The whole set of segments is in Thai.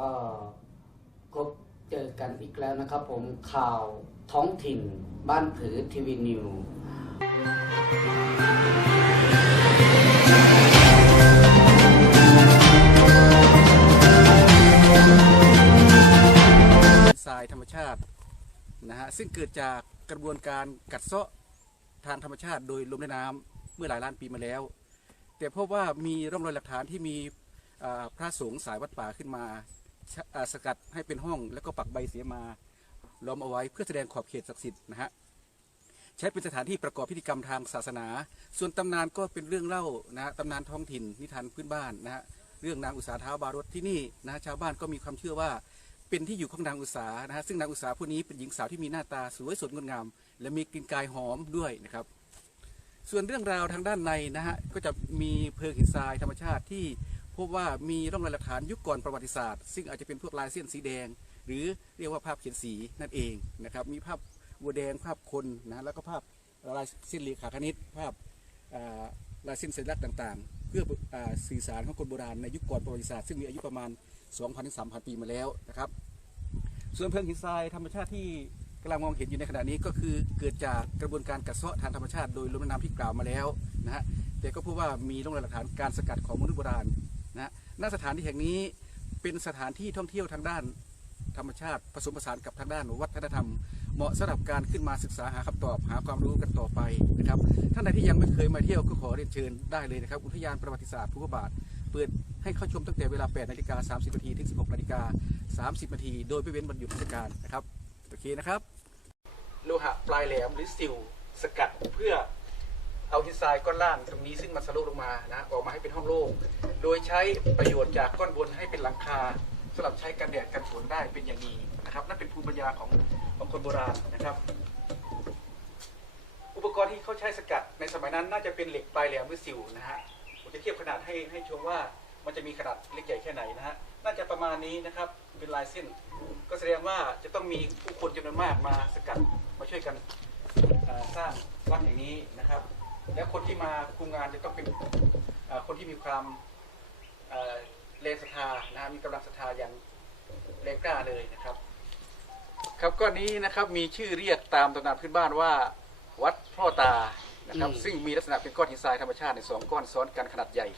ก็พบเจอกันอีกแล้วนะครับผมข่าวท้องถิ่นบ้านผือทีวีนิวทรายธรรมชาตินะฮะซึ่งเกิดจากกระบวนการกัดเซาะทางธรรมชาติ โดยลมและน้ำเมื่อหลายล้านปีมาแล้ว แต่พบว่ามีร่องรอยหลักฐานที่มีอ่าพระสงฆ์สายวัดป่าขึ้นมาชะอ่า สกัดให้เป็นห้อง แล้วก็ปักใบเสียมาล้อมเอาไว้เพื่อแสดงขอบเขตศักดิ์สิทธิ์นะฮะใช้เป็นสถานที่ประกอบพิธีกรรมทางศาสนา ส่วนตำนานก็เป็นเรื่องเล่านะฮะตำนานท้องถิ่นนิทานพื้นบ้านนะฮะเรื่องนางอุษาเท้าบารถที่นี่นะฮะชาวบ้านก็มีความเชื่อว่าเป็นที่อยู่ของนางอุษานะฮะซึ่งนางอุษาผู้นี้เป็นหญิงสาวที่มีหน้าตาสวยสดงดงาม และมีกลิ่นกายหอมด้วยนะครับ ส่วนเรื่องราวทางด้านในนะฮะก็จะมีเพลิงหินทรายธรรมชาติที่ พบว่ามีร่องรอยหลักฐานยุคก่อนประวัติศาสตร์ ซึ่งอาจจะเป็นพวกลายเส้นสีแดง หรือเรียกว่าภาพเขียนสีนั่นเองนะครับมีภาพวัวแดงภาพคนนะแล้วก็ภาพลายเส้นเลขาคณิต ภาพลายเส้นสัญลักษณ์ต่างๆ เพื่ออสื่อสารของคนโบราณในยุคก่อนประวัติศาสตร์ซึ่งมีอายุประมาณ 2,000ถึง3,000 ปีมาแล้วนะครับส่วนเพลิงหินทรายธรรมชาติที่กำลังมองเห็นอยู่ในขณะนี้ก็คือเกิดจากกระบวนการกัดเซาะทางธรรมชาติโดยลมน้ำที่กล่าวมาแล้วนะฮะแต่ก็พบว่ามีร่องรอยหลักฐานการสกัดของมนุษย์โบราณ ณสถานที่แห่งนี้เป็นสถานที่ท่องเที่ยวทางด้านธรรมชาติผสมผสานกับทางด้านวัฒนธรรม เหมาะสำหรับการขึ้นมาศึกษาหาคำตอบหาความรู้กันต่อไปนะครับท่านใดที่ยังไม่เคยมาเที่ยวก็ขอเรียนเชิญได้เลยนะครับอุทยานประวัติศาสตร์ภูพระบาทเปิดให้เข้าชมตั้งแต่เวลา 8 นาฬิกา 30 นาทีถึง 16 นาฬิกา 30 นาที โดยไม่เว้นวันหยุดราชการนะครับ โอเคนะครับ โลหะปลายแหลมหรือซิลสกัดเพื่อ เอาหินทรายก้อนล่างตรงนี้ซึ่งมันสโลกลงมานะออกมาให้เป็นห้องโล่งโดยใช้ประโยชน์จากก้อนบนให้เป็นหลังคาสำหรับใช้กันแดดกันฝนได้เป็นอย่างดีนะครับนั่นเป็นภูมิปัญญาของของคนโบราณนะครับ อุปกรณ์ที่เขาใช้สกัดในสมัยนั้นน่าจะเป็นเหล็กปลายแหลมหรือซิลนะฮะผมจะเทียบขนาดให้ให้ชมว่ามันจะมีขนาดเล็กใหญ่แค่ไหนนะฮะน่าจะประมาณนี้นะครับเป็นลายเส้น ก็แสดงว่าจะต้องมีผู้คนจำนวนมากมาสกัดมาช่วยกันสร้างวัดอย่างนี้นะครับ และคนที่มาคุมงานจะต้องเป็นเอ่อคนที่มีความเอ่อแรงศรัทธานะฮะมีกำลังศรัทธาอย่างแรงกล้าเลยนะครับ ครับก้อนนี้นะครับมีชื่อเรียกตามตำนานพื้นบ้านว่า วัดพ่อตานะครับอืมซึ่งมีลักษณะเป็นก้อนหินทรายธรรมชาติในสองก้อนซ้อนกันขนาดใหญ่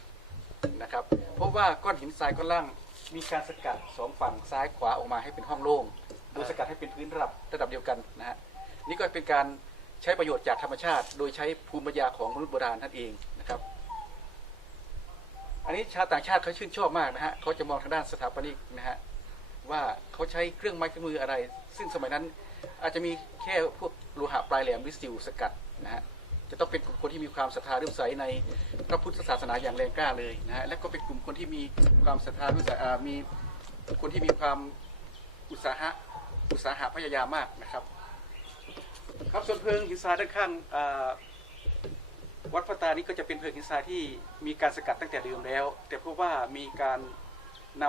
นะครับเพราะว่าก้อนหินทรายก้อนล่างมีการสกัดสองฝั่งซ้ายขวาออกมาให้เป็นห้องโล่งโดยสกัดให้เป็นพื้นระดับระดับเดียวกันนะฮะนี่ก็เป็นการ ใช้ประโยชน์จากธรรมชาติ โดยใช้ภูมิปัญญาของมนุษย์โบราณนั่นเองนะครับ อันนี้ชาวต่างชาติเขาชื่นชอบมากนะฮะเขาจะมองทางด้านสถาปนิกนะฮะว่าเขาใช้เครื่องไม้เครื่องมืออะไร ซึ่งสมัยนั้นอาจจะมีแค่พวกโลหะปลายแหลมหรือสติลสกัดนะฮะจะต้องเป็นกลุ่มคนที่มีความศรัทธาเรื่อมใสในพระพุทธศาสนาอย่างแรงกล้าเลยนะฮะและก็เป็นกลุ่มคนที่มีความศรัทธาเรื่อมใสมีคนที่มีความอุตสาหะอุตสาหะพยายามมากนะครับ ครับส่วนเพลิงหินทรายด้านข้างวัดพระตานี้ก็จะเป็นเพลิงหินทรายที่มีการสกัดตั้งแต่เดิมแล้ว แต่พบว่ามีการน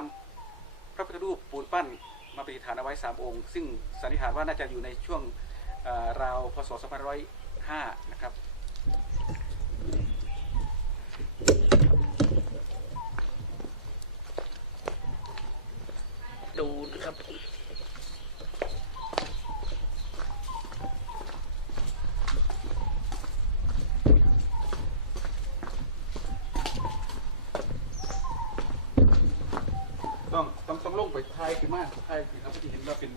ำพระพุทธรูปปูนปั้นมาประดิษฐานเอาไว้สามองค์ ซึ่งสันนิษฐานว่าน่าจะอยู่ในช่วงราวพศ2505นะครับดูนะครับ ต้องต้องต้องลงไปทาย ขึ้นมาทายขึ้นครับที่เห็นว่าเป็น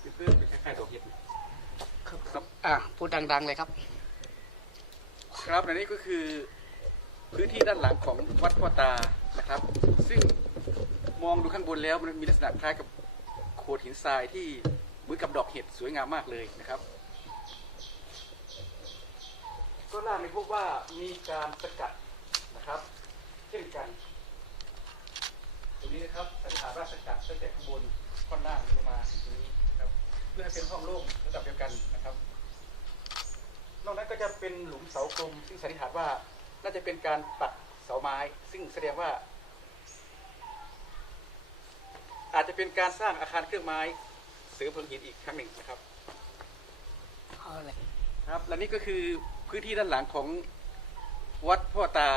เป็นเพื่อนเป็นคล้ายๆดอกเห็ดครับอะพูดดัง ๆ เลยครับ ครับและนี่ก็คือพื้นที่ด้านหลังของวัดพ่อตานะครับ ซึ่งมองดูข้างบนแล้วมันมีลักษณะคล้ายกับโขดหินทรายที่เหมือนกับดอกเห็ดสวยงามมากเลยนะครับก็ล่าไม่พบว่ามีการสกัดนะครับ เช่นกันตรงนี้นะครับสันนิษฐานว่าสกัดตั้งแต่ข้างบน ค่อนล่างลงมาถึงตรงนี้นะครับเพื่อให้เป็นห้องโล่งระดับเดียวกันนะครับ นอกนั้นก็จะเป็นหลุมเสากลมซึ่งสันนิษฐานว่าน่าจะเป็นการปักเสาไม้ ซึ่งแสดงว่า อาจจะเป็นการสร้างอาคารเครื่องไม้เสริมเพลิงหินอีกครั้งหนึ่งนะครับอาเลยครับและนี่ก็คือพื้นที่ด้านหลังของวัดพ่อตา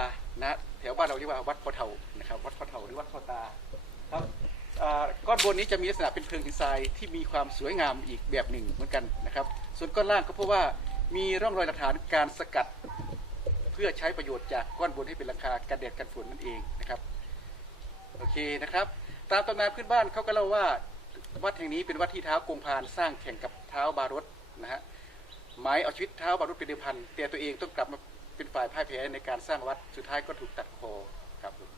นะแถวบ้านเราเรียกว่าวัดพ่อเฒ่านะครับ วัดพ่อเฒ่าหรือวัดพ่อตาครับ ก้อนบนนี้จะมีลักษณะเป็นเพลิงหินทรายที่มีความสวยงามอีกแบบหนึ่งเหมือนกันนะครับ ส่วนก้อนล่างก็เพราะว่ามีร่องรอยหลักฐานการสกัด เพื่อใช้ประโยชน์จากก้อนบนให้เป็นหลังคากันแดดกันฝนนั่นเองนะครับโอเคนะครับ ตามตำนานพื้นบ้านเขาก็เล่าว่าวัดแห่งนี้เป็นวัดที่เท้ากงพานสร้างแข่งกับเท้าบารถนะฮะหมายเอาชีวิตเท้าบารถเป็นเดิมพันแต่ตัวเองต้องกลับมาเป็นฝ่ายพ่ายแพ้ในการสร้างวัดสุดท้ายก็ถูกตัดคอครับผม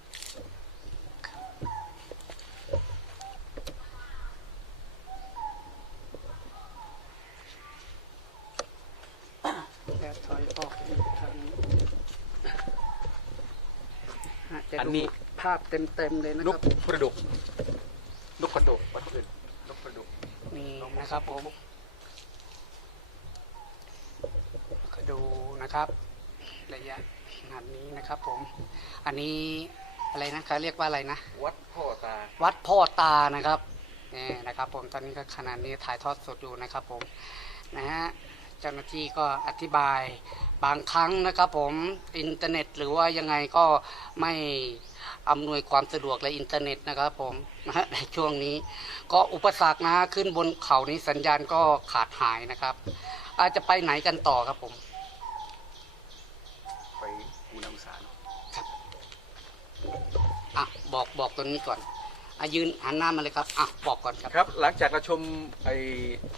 แล้วถอยออกอีกทางนี้ฮะจะอันดูนี้ภาพเต็มๆเลยนะนคกรับประดุกนกกระดกวัดอื่นนกประดุกนี่นะครับผมก็ดูนะครับ ระยะขนาดนี้นะครับผม อันนี้อะไรนะเขาเรียกว่าอะไรนะ วัดพ่อตา วัดพ่อตานะครับนี่นะครับผมตอนนี้ก็ขนาดนี้ถ่ายทอดสดอยู่นะครับผมนะฮะ เจ้าหน้าที่ก็อธิบายบางครั้งนะครับผมอินเทอร์เน็ต หรือว่ายังไงก็ไม่อำนวยความสะดวกและอินเทอร์เน็ตนะครับผมนะฮะในช่วงนี้ ก็อุปสรรคนะฮะขึ้นบนเขานี้สัญญาณก็ขาดหายนะครับ อาจจะไปไหนกันต่อครับผม ไปกูนาอุสานอะบอกบอกตรงนี้ก่อน อะยืนหันหน้ามาเลยครับอะบอกก่อนครับ ครับ หลังจากเราชมไอ้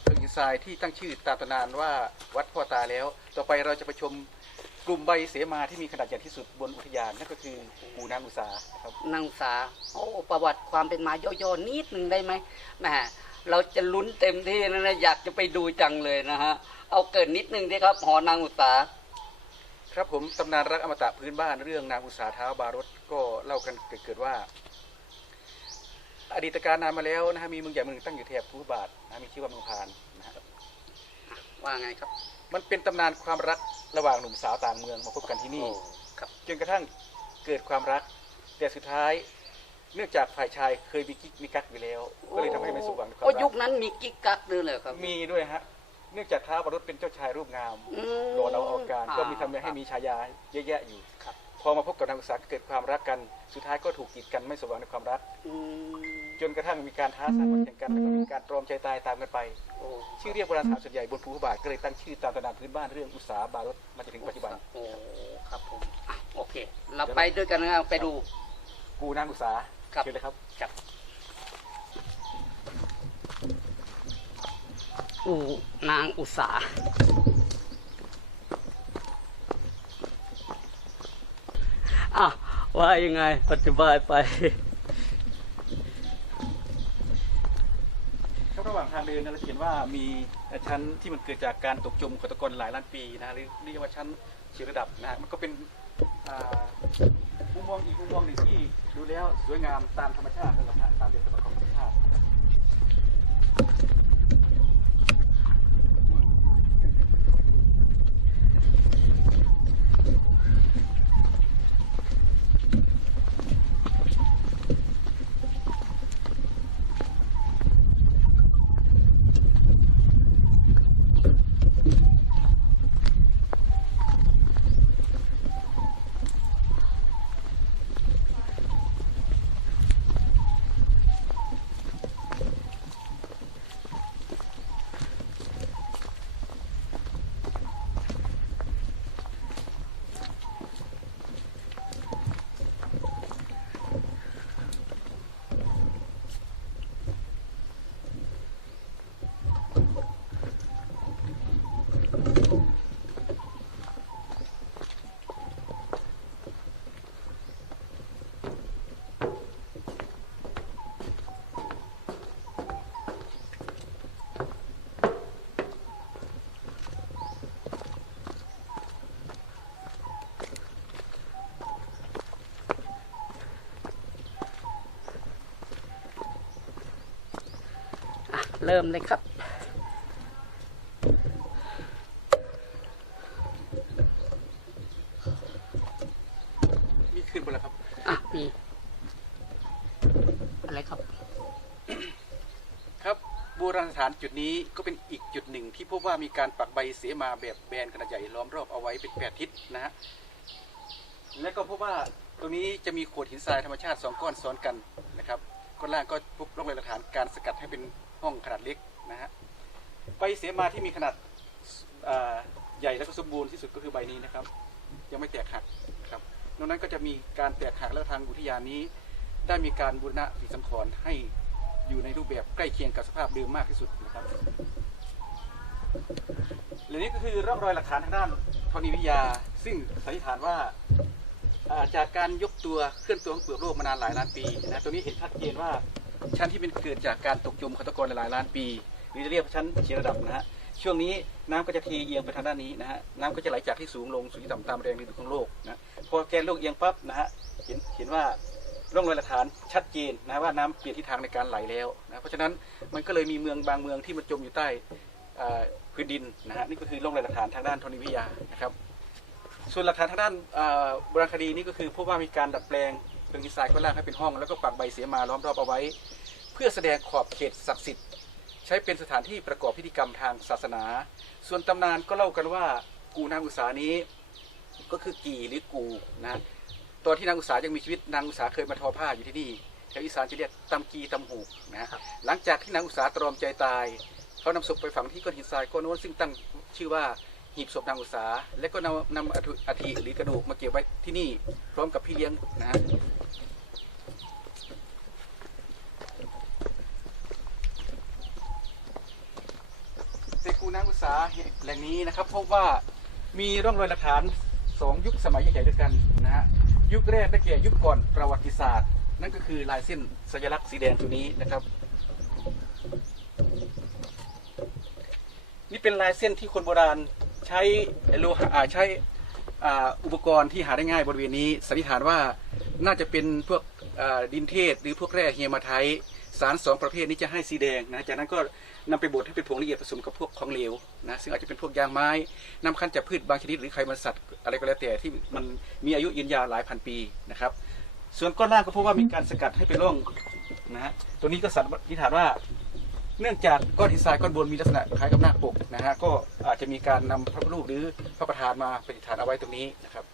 เพลิงหินทรายที่ตั้งชื่อตามตำนานว่าวัดพ่อตาแล้ว ต่อไปเราจะไปชมกลุ่มใบเสมาที่มีขนาดใหญ่ที่สุดบนอุทยานนั่นก็คือกูนางอุสานะครับนางอุตสาโอ้ประวัติความเป็นมาย่อๆนิดหนึ่งได้ไหมแหมเราจะลุ้นเต็มที่นะนะอยากจะไปดูจังเลยนะฮะเอาเกิดนิดนึงที่ครับหอนางอุตสา ครับผมตำนานรักอมตะพื้นบ้านเรื่องนางอุสาเท้าบารถก็เล่ากันเกิดๆว่า อดีตการนานมาแล้วนะฮะมีเมืองใหญ่เมืองหนึ่งตั้งอยู่แถบภูบาทนะมีชื่อว่าเมืองพานนะฮะว่าไงครับ มันเป็นตำนานความรักระหว่างหนุ่มสาวต่างเมืองมาพบกันที่นี่โอ้ครับจนกระทั่งเกิดความรัก แต่สุดท้าย เนื่องจากฝ่ายชายเคยมีกิ๊กมีกักอยู่แล้ว ก็เลยทำให้ไม่สมหวังในความโอ้รัยุกคนั้นมีกิ๊กกักด้วยเลยครับ มีด้วยฮะเนื่องจากท้าวบารถเป็นเจ้าชายรูปงามอืมโดนเราเอาการก็มีทำให้มีฉายาเยอะแยะอยู่ครับพอมาพบกับนางอุตสาหเกิดความรักกัน สุดท้ายก็ถูกกีดกันไม่สมหวังในความรักอืม จนกระทั่งมีการท้าสามัคแข่งกันแล้วก็มีการตรอมใจตายตามกันไปโอ้ชื่อเรียกโบราณสถานส่วนใหญ่บนภูบาทก็เลยตั้งชื่อตามตำนานพื้นบ้านเรื่องอุตสาหบารถมาจนถึงปัจจุบันโอ้ครับผมอะโอเค เราไปด้วยกันนะครับไปดูกูนางอุตสาหครับเชิญเลยครับครับอูนางอุสาอะว่ายังไงอธิบายไป ระหว่างทางเดินเราเห็นว่ามีชั้นที่มันเกิดจากการตกจมของตะกอนหลายล้านปีนะหรือเรียกว่าชั้นเชื้อระดับนะฮะมันก็เป็นมุมมองอีกมุมมองหนึ่งที่ดูแล้วสวยงามตามธรรมชาตินะครับตามเด็กของธรรมชาติ เริ่มเลยครับ มีขึ้นบนแล้วครับ อะมีอะไรครับ ครับโบราณสถานจุดนี้ก็เป็นอีกจุดหนึ่งที่พบว่ามีการปักใบเสมาแบบแบนขนาดใหญ่ล้อมรอบเอาไว้เป็นแปดทิศนะฮะ และก็พบว่าตรงนี้จะมีโขดหินทรายธรรมชาติสองก้อนซ้อนกันนะครับก้อนล่างก็พบร่องรอยหลักฐานการสกัดให้เป็น ห้องขนาดเล็กนะฮะใบเสมาที่มีขนาดใหญ่และก็สมบูรณ์ที่สุดก็คือใบนี้นะครับ ยังไม่แตกหักครับนอกนั้นก็จะมีการแตกหักแล้วทางอุทยานนี้ ได้มีการบูรณะฝีสังขรณ์ให้อยู่ในรูปแบบใกล้เคียงกับสภาพเดิมมากที่สุดนะครับและนี่ก็คือร่องรอยหลักฐานทางด้านธรณีวิทยา ซึ่งสันนิษฐานว่าอ่าจากการยกตัวเคลื่อนตัวของเปลือกโลกมานานหลายล้านปีนะตัวนี้เห็นชัดเจนว่า ชั้นที่เป็นเกิดจากการตกจมของตะกอนหลายล้านปี หรือจะเรียกว่าชั้นเชียระดับนะฮะช่วงนี้น้ำก็จะเทเอียงไปทางด้านนี้นะฮะน้ำก็จะไหลจากที่สูงลงสู่ที่ต่ำตามแรงดึงดูดของโลกนะพอแกนโลกเอียงปั๊บนะฮะเห็นเห็นว่าร่องรอยหลักฐานชัดเจนนะว่าน้ำเปลี่ยนทิศทางในการไหลแล้วนะเพราะฉะนั้นมันก็เลยมีเมืองบางเมืองที่มันจมอยู่ใต้พื้นดินนะฮะนี่ก็คือร่องรอยหลักฐานทางด้านธรณีวิทยานะครับ ส่วนหลักฐานทางด้านโบราณคดีนี่ก็คือพบว่ามีการดัดแปลง เป็นดีไซน์ก้อนล่างให้เป็นห้อง แล้วก็ปักใบเสียมาล้อมรอบเอาไว้ เพื่อแสดงขอบเขตศักดิ์สิทธิ์ ใช้เป็นสถานที่ประกอบพิธีกรรมทางศาสนา ส่วนตำนานก็เล่ากันว่ากูนางอุษานี้ ก็คือกี่หรือกูนะตอนที่นางอุษายังมีชีวิตนางอุษาเคยมาทอผ้าอยู่ที่นี่แถวอีสานจะเรียกตำกีตำหูกนะหลังจากที่นางอุษาตรอมใจตายเขานำศพไปฝังที่ก้อนหินทรายก้อนโน้นซึ่งตั้งชื่อว่าหีบศพนางอุษาและก็นำนำอัฐิหรือกระดูกมาเก็บไว้ที่นี่พร้อมกับพี่เลี้ยงนะ ภูนางอุษาแหล่งนี้นะครับพบว่ามีร่องรอยหลักฐานสองยุคสมัยใหญ่ๆด้วยกันนะฮะยุคแรกได้แก่ยุคก่อนประวัติศาสตร์ นั่นก็คือลายเส้นสัญลักษณ์สีแดงตัวนี้นะครับ นี่เป็นลายเส้นที่คนโบราณใช้โลหะอ่าใช้ออุปกรณ์ที่หาได้ง่ายบริเวณนี้สันนิษฐานว่าน่าจะเป็นพวกดินเทศหรือพวกแร่เฮียมาไทต์ สารสองประเภทนี้จะให้สีแดงนะจากนั้นก็นำไปบดให้เป็นผงละเอียดผสมกับพวกของเหลวนะซึ่งอาจจะเป็นพวกยางไม้น้ำขั้นจากพืชบางชนิดหรือไขมันสัตว์อะไรก็แล้วแต่ที่มันมีอายุยืนยาวหลายพันปีนะครับ ส่วนก้อนล่างก็พบว่ามีการสกัดให้เป็นร่องนะฮะตัวนี้ก็สันนิษฐานว่าเนื่องจากก้อนหินทรายก้อนบนมีลักษณะคล้ายกับหน้าปกนะฮะก็อาจจะมีการนำพระพุทธรูปหรือพระประธานมาประดิษฐานเอาไว้ตรงนี้นะครับ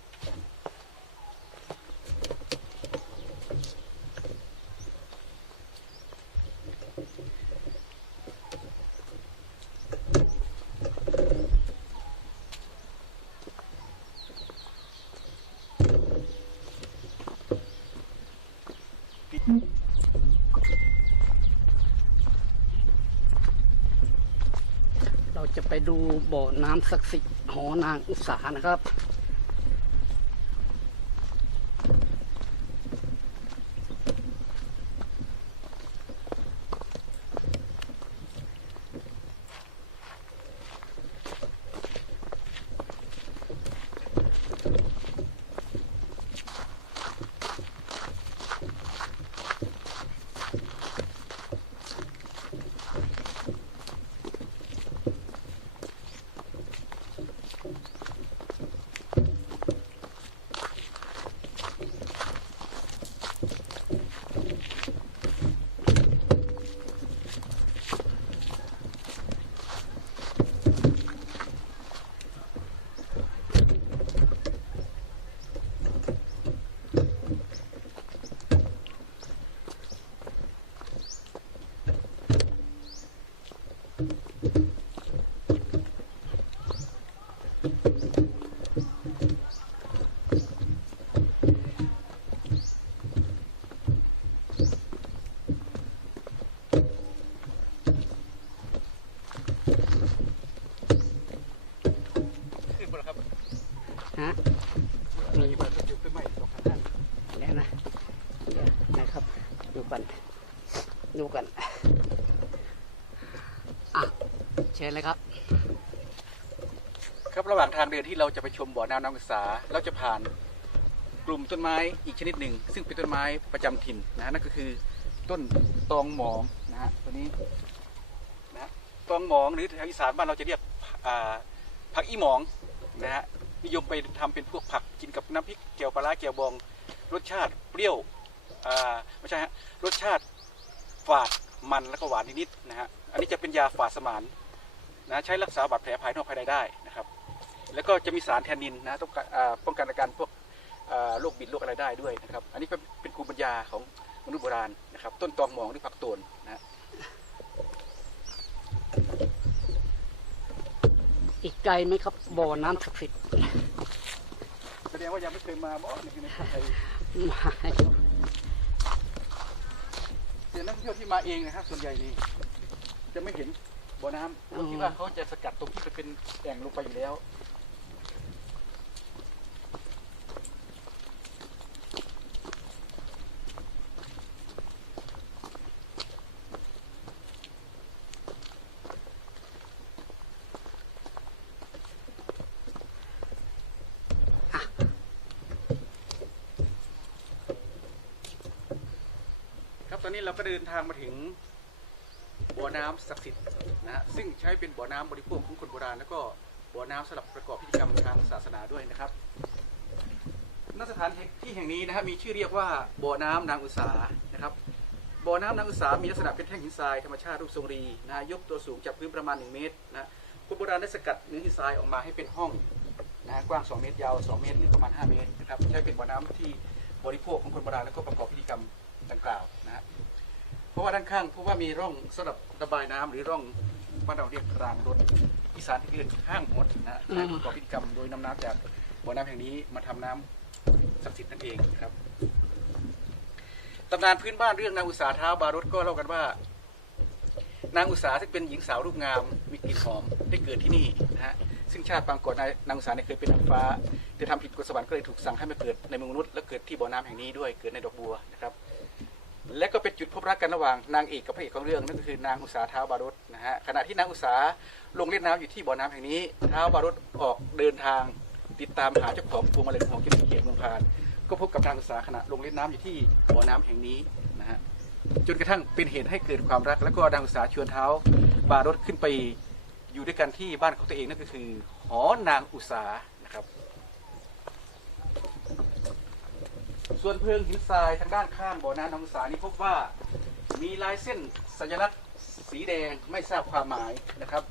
เราจะไปดูบ่อน้ำศักดิ์สิทธิ์หอนางอุษานะครับขึ้นบนครับ ฮะ มีเปิดประตูขึ้นใหม่สองพันห้า เนี่ยนะเดี๋ยวนะครับ ดูกัน ดูกัน อะ เชิญเลยครับ ครับระหว่างทางเดินที่เราจะไปชมบ่อน้ำน้ำศึกษาเราจะผ่านกลุ่มต้นไม้อีกชนิดหนึ่ง ซึ่งเป็นต้นไม้ประจำถิ่นนะฮะนั่นก็คือต้นตองหมองนะฮะตัวนี้นะฮะตองหมองหรือทางอีสานบ้านเราจะเรียกอ่าผักอีหมองนะฮะนิยมไปทำเป็นพวกผักกินกับน้ำพริกเกี๊ยวปลาร้าเกี๊ยวบองรสชาติเปรี้ยวอ่าไม่ใช่ฮะรสชาติ ฝาดมันแล้วก็หวานนิดๆนะฮะ อันนี้จะเป็นยาฝาดสมาน นะใช้รักษาบาดแผลภายนอกภายในได้นะครับ แล้วก็จะมีสารแทนนินนะต้องการอ่าป้องกันอาการพวกอ่าบิดโรคอะไรได้ด้วยนะครับ อันนี้เป็นเป็นภูมิปัญญาของมนุษย์โบราณนะครับ ต้นตองหมองหรือผักโตนนะฮะอีกไกลไหมครับบ่อน้ำศักดิ์สิทธิ์แสดงว่ายังไม่เคยมาบ่ในในประเทศไทยไม่แต่นักท่องเที่ยวที่มาเองนะฮะส่วนใหญ่นี่จะไม่เห็น บ่อน้ำเพราะคิดว่าเขาจะสกัดตรงที่มันเป็นแอ่งลงไปอยู่แล้ว ครับตอนนี้เราก็เดินทางมาถึงบ่อ น้ำศักดิ์สิทธิ์นะฮะซึ่งใช้เป็นบ่อน้ำบริโภคของคนโบราณ แล้วก็บ่อน้ำสำหรับประกอบพิธีกรรมทางศาสนาด้วยนะครับณสถานที่แห่งนี้นะฮะมีชื่อเรียกว่าบ่อน้ำนางอุษานะครับบ่อน้ำนางอุษามีลักษณะเป็นแท่งหินทรายธรรมชาติรูปทรงรีนะยกตัวสูงจากพื้นประมาณ 1 เมตรนะคนโบราณได้สกัดเนื้อหินทรายออกมาให้เป็นห้องนะฮะกว้าง 2 เมตรยาว 2 เมตรหรือประมาณ 5 เมตรนะครับใช้เป็นบ่อน้ำที่บริโภคของคนโบราณแล้วก็ประกอบพิธีกรรมดังกล่าวนะฮะ ราะว่าด้านข้างเพราะว่ามีร่องสำหรับระบายน้ำหรือร่องบ้านเราเรียกรางรถอีสานที่เรียกข้างหดนะใช้ประกอบพิธีกรรมโดยนำน้ำจากบ่อน้ำแห่งนี้มาทำน้ำศักดิ์สิทธิ์นั่นเองครับตำนานพื้นบ้านเรื่องนางอุษาเท้าบารถก็เล่ากันว่า นางอุษาซึ่งเป็นหญิงสาวรูปงามมีกลิ่นหอมได้เกิดที่นี่นะฮะซึ่งชาติปางก่อนนางอุษาเนี่ยเคยเป็นนางฟ้าแต่ทำผิดกฎสวรรค์ก็เลยถูกสั่งให้มาเกิดในเมืองมนุษย์และเกิดที่บ่อน้ำแห่งนี้ด้วยเกิดในดอกบัวนะครับ และก็เป็นจุดพบรักกันระหว่างนางเอกกับพระเอกของเรื่องนั่นก็คือนางอุษาเท้าบารถนะฮะขณะที่นางอุษาลงเล่นน้ำอยู่ที่บ่อน้ำแห่งนี้เท้าบารถออกเดินทางติดตามหาเจ้าของพวงมาลัยของกินเขตเมืองพาน ก็พบกับนางอุษาขณะลงเล่นน้ำอยู่ที่บ่อน้ำแห่งนี้นะฮะจนกระทั่งเป็นเหตุให้เกิดความรัก แล้วก็นางอุษาชวนเท้าบารถขึ้นไปอยู่ด้วยกันที่บ้านของตัวเองนั่นก็คือหอนางอุษานะครับ ส่วนเพิงหินทรายทางด้านข้างบ่อน้ำนองสานี่พบว่ามีลายเส้นสัญลักษณ์สีแดงไม่ทราบความหมายนะครับ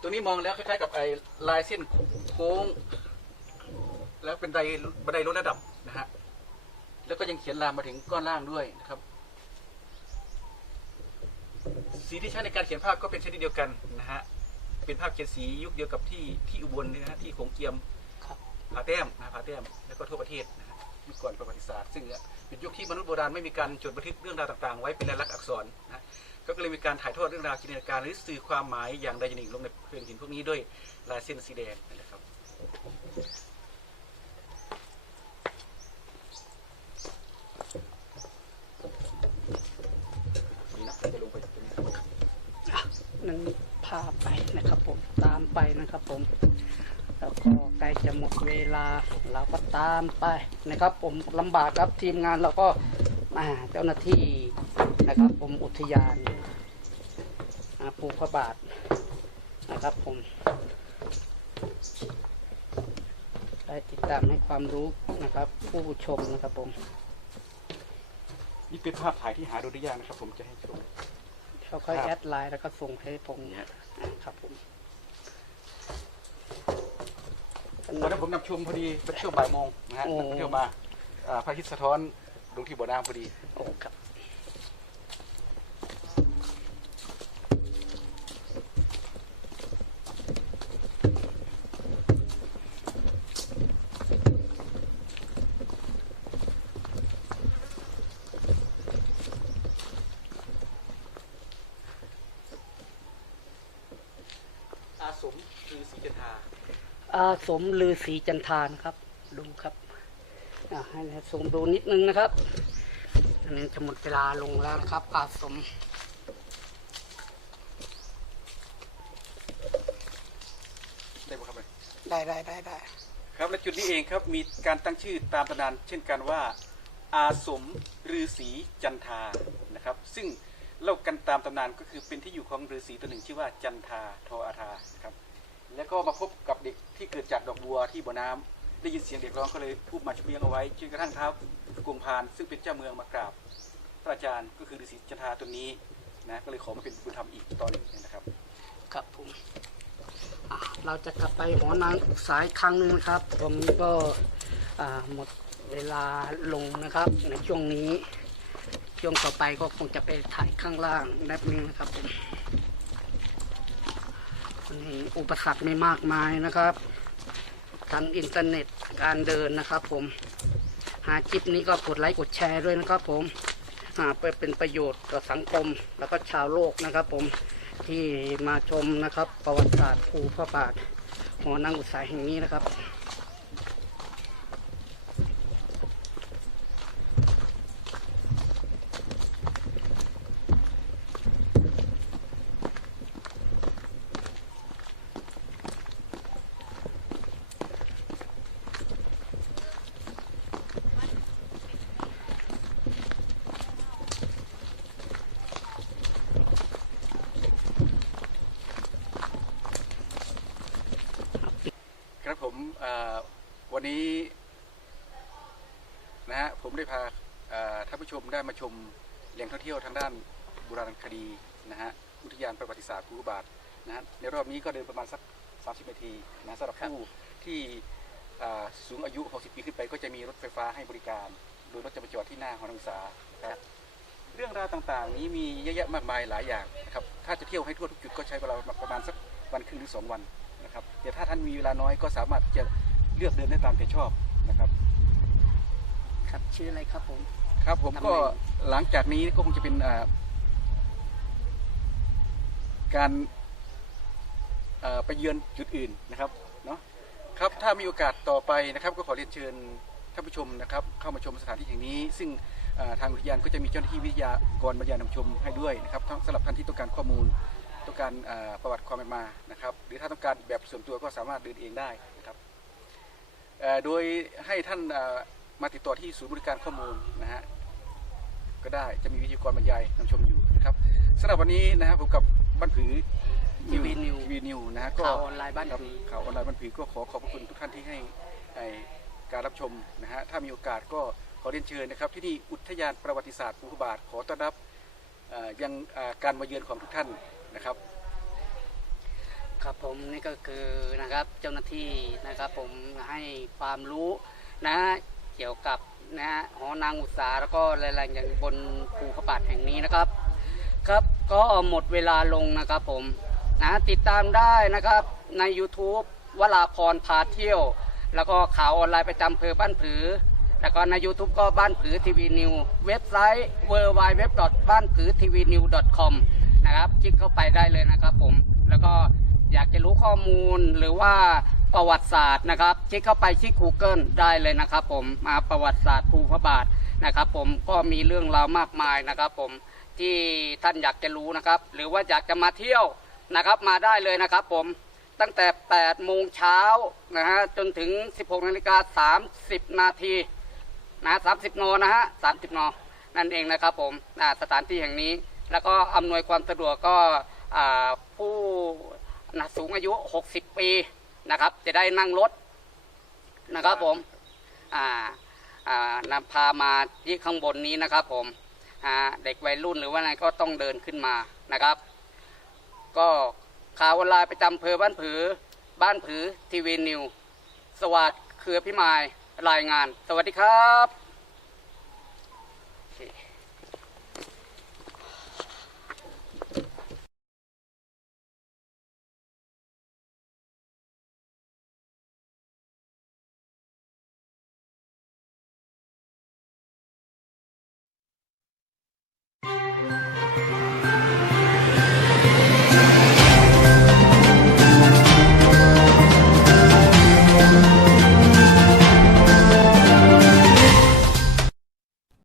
ตัวนี้มองแล้วคล้ายๆกับไอ้ลายเส้นโค้ง แล้วเป็นไดบันไดลดระดับนะฮะแล้วก็ยังเขียนลามมาถึงก้อนล่างด้วยนะครับ สีที่ใช้ในการเขียนภาพก็เป็นชนิดเดียวกันนะฮะเป็นภาพเขียนสียุคเดียวกับที่ที่อุบลนนะฮะที่โขงเจียม ผาแต้มนะผาแต้มแล้วก็ทั่วประเทศนะฮะยุคก่อนประวัติศาสตร์ ซึ่งเป็นยุคที่มนุษย์โบราณไม่มีการจดบันทึกเรื่องราวต่างๆ ไว้เป็นลายลักษณ์อักษรนะก็เลยมีการถ่ายทอดเรื่องราวจินตนาการหรือสื่อความหมายอย่างใดอย่างหนึ่งลงในพื้นหินพวกนี้ด้วยลายเส้นสีแดงนะครับนี่นะเราจะลงไปตรงนี้ครับนั้นพาไปนะครับผมตามไปนะครับผม แล้วก็ใกล้จะหมดเวลาเราก็ตามไปนะครับ ผมลำบากครับทีมงานเราก็อ่าเจ้าหน้าที่นะครับ ผมอุทยานอ่าภูพระบาทนะครับผมได้ติดตามให้ความรู้นะครับ ผู้ชมนะครับผม นี่เป็นภาพถ่ายที่หาดูได้ยากนะครับ ผมจะให้ชมเขาค่อยแอดไลน์แล้วก็ส่งให้ผมอ่าครับผม ตอนนั้นผมนำชมพอดีเป็นช่วงบ่ายโมงนะฮะโอ้นักท่องเที่ยวมาอ่าพระอาทิตย์สะท้อนลงที่บ่อน้ำพอดี โอ้ครับ อาสมคือสีจันทา อาสมลือศรีจันทานครับ ดูครับอ่าให้นะซูมดูนิดนึงนะครับอันนี้จะหมดเวลาลงแล้วนะครับ อาสมได้ไหมครับเลยได้ได้ได้ได้ครับและจุดนี้เองครับมีการตั้งชื่อตามตำนานเช่นกันว่า อาสมฤาษีจันทานะครับ ซึ่งเล่ากันตามตำนานก็คือเป็นที่อยู่ของฤาษีตัวหนึ่งชื่อว่าจันทาทออาทานะครับ แล้วก็มาพบกับเด็กที่เกิดจากดอกบัวที่บ่อน้ำได้ยินเสียงเด็กร้องก็เลยพูดมาช่วยเลี้ยงเอาไว้จนกระทั่งเท้าวกุมพาน ซึ่งเป็นเจ้าเมืองมากราบ พระอาจารย์ก็คือฤาษีจันทาตัวนี้นะก็เลยขอมาเป็นบุญธรรมอีกตอนหนึ่งนะครับครับผมเราจะกลับไปหอนางสายครั้งหนึ่งนะครับ ผมก็หมดเวลาลงนะครับ ในช่วงนี้ช่วงต่อไปก็คงจะไปถ่ายข้างล่างแบบนึงนะครับผม อุปสรรคไม่มากมายนะครับ ทั้งอินเทอร์เน็ตการเดินนะครับ ผม หาคลิปนี้ก็กดไลค์กดแชร์ด้วยนะครับ ผมหาเพื่อเป็นประโยชน์ต่อสังคมแล้วก็ชาวโลกนะครับ ผมที่มาชมนะครับ ประวัติศาสตร์ภูพระบาทหอนางอุตสาหแห่งนี้นะครับผมเอ่อวันนี้นะฮะผมได้พาเอ่อท่าน ผมได้มาชมแหล่งท่องเที่ยวทางด้านโบราณคดีนะฮะอุทยานประวัติศาสตร์ภูบาทนะฮะในรอบนี้ก็เดินประมาณสัก 30 นาทีนะสำหรับผู้ที่สูงอายุ 60 ปีขึ้นไป ก็จะมีรถไฟฟ้าให้บริการ โดยรถจะมาจอดที่หน้าหอนักศึกษาครับเรื่องราวต่างๆ นี้มีเยอะแยะมากมายหลายอย่างนะครับถ้าจะเที่ยวให้ทั่วทุกจุดก็ใช้เวลาประมาณสักวันครึ่งหรือสองวันนะครับแต่ถ้าท่านมีเวลาน้อยก็สามารถจะเลือกเดินได้ตามใจชอบนะครับ ครับชื่ออะไรครับผม ครับผมทำไมก็หลังจากนี้ก็คงจะเป็นอ่าการอ่าไปเยือนจุดอื่นนะครับเนาะครับถ้ามีโอกาสต่อไปนะครับ ก็ขอเรียนเชิญท่านผู้ชมนะครับ เข้ามาชมสถานที่แห่งนี้ ซึ่งอ่าทางอุทยานก็จะมีเจ้าหน้าที่วิทยากรบรรยายนำชมให้ด้วยนะครับทั้งสำหรับท่านที่ต้องการข้อมูลต้องการอ่าประวัติความเป็นมานะครับ หรือถ้าต้องการแบบส่วนตัวก็สามารถเดินเองได้นะครับเอ่อโดยให้ท่านอ่ามาติดต่อที่ศูนย์บริการข้อมูลนะฮะ ก็ได้จะมีวิทยากรบรรยายนำชมอยู่นะครับสำหรับวันนี้นะครับผมกับบ้านผือทีวีนิวทีวีนิวนะฮะก็ข่าวออนไลน์บ้านครับผือข่าวออนไลน์บ้านผือก็ขอขอบพระคุณทุกท่านที่ให้ให้การรับชมนะฮะถ้ามีโอกาสก็ขอเรียนเชิญนะครับ ที่นี่อุทยานประวัติศาสตร์ภูพบาทขอต้อนรับเอ่อยังอ่าการมาเยือนของทุกท่านนะครับครับผมนี่ก็คือนะครับเจ้าหน้าที่นะครับผมให้ความรู้นะ เกี่ยวกับนะฮะหอนางอุตสาแล้วก็หลายๆอย่างบนภูพระบาทแห่งนี้นะครับ ครับก็หมดเวลาลงนะครับผมนะติดตามได้นะครับใน YouTube วราพรพาเที่ยว แล้วก็ข่าวออนไลน์ประจำอำเภอบ้านผือ แล้วก็ใน YouTube ก็บ้านผือทีวีนิวเว็บไซต์ w w w บ้านผือทีวีนิว com นะครับคลิกเข้าไปได้เลยนะครับผม แล้วก็อยากจะรู้ข้อมูลหรือว่า ประวัติศาสตร์นะครับคลิกเข้าไปที่ Google ได้เลยนะครับ ผมมาประวัติศาสตร์ภูพระบาทนะครับ ผมก็มีเรื่องราวมากมายนะครับ ผมที่ท่านอยากจะรู้นะครับ หรือว่าอยากจะมาเที่ยวนะครับ มาได้เลยนะครับ ผมตั้งแต่ 8 โมงเช้านะฮะจนถึง 16 นาฬิกา 30 นาทีนะ30 นนะฮะ 30 น นั่นเองนะครับผมอ่าสถานที่แห่งนี้ แล้วก็อำนวยความสะดวกก็ผู้นะสูงอายุ 60 ปี นะครับ จะได้นั่งรถนะครับผมอ่าอ่านำพามาที่ข้างบนนี้นะครับผมอ่าเด็กวัยรุ่นหรือว่าอะไรก็ต้องเดินขึ้นมานะครับ ก็ข่าวออนไลน์ประจำเพอบ้านผือ บ้านผือทีวีนิว สวัสดิ์เครือพิมายรายงาน สวัสดีครับ